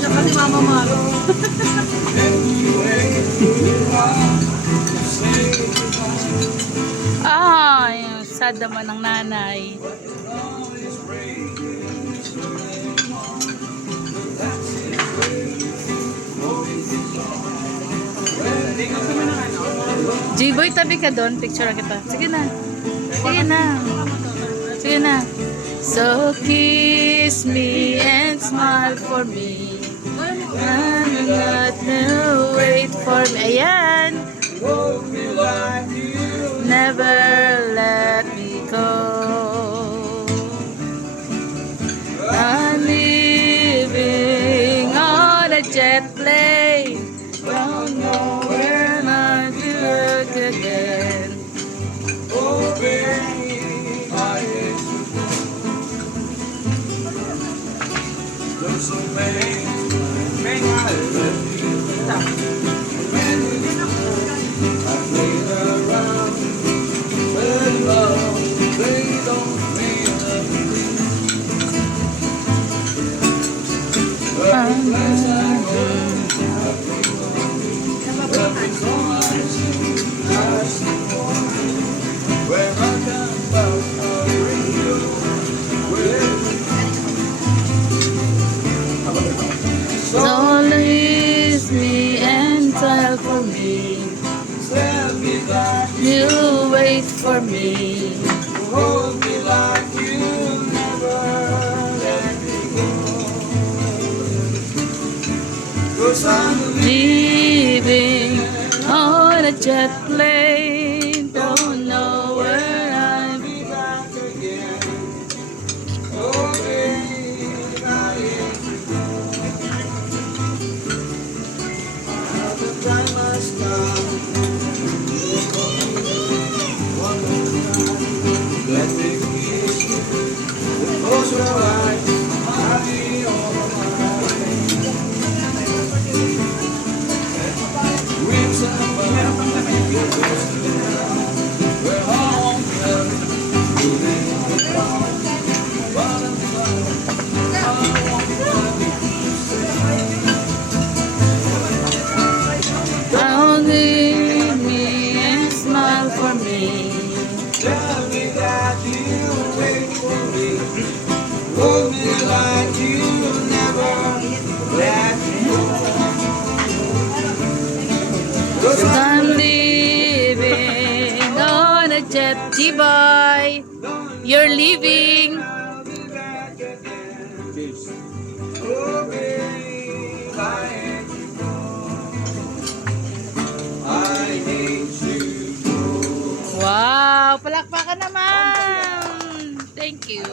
Saka ni Mama Maro. Yung sad naman ng nanay. J-boy, tabi ka doon. Picture kita. Sige na. Sige na. Sige na. So kiss me and smile for me. I'm not to wait for me. Ayan. Never let me go. I'm living on a jet plane. Don't know where I'm to look again. Oh, baby, I hate you. Look so many, I love you. I played around, but love, they don't mean nothing. But as I go, love is all I see. I see where I can bout a radio. So leave me and tell for me. Tell me that You wait for me. hold me like you never let me go. 'Cause I'm Leaving on a jet plane. Don't know where I'm. be back again. Oh, baby, I hate to go. Now the time has come. One more time, let me kiss you. Close your eyes, I'll be alright. Wings above, we're home. I'll leave me and smile for me. Tell me that you wait for me. Hold me like you never let me go. 'Cause I'm leaving on a jet. G-boy, you're leaving. I'll be back again. Oh, babe, I hate you go. I hate you go. Wow, palakpakan naman. Thank you.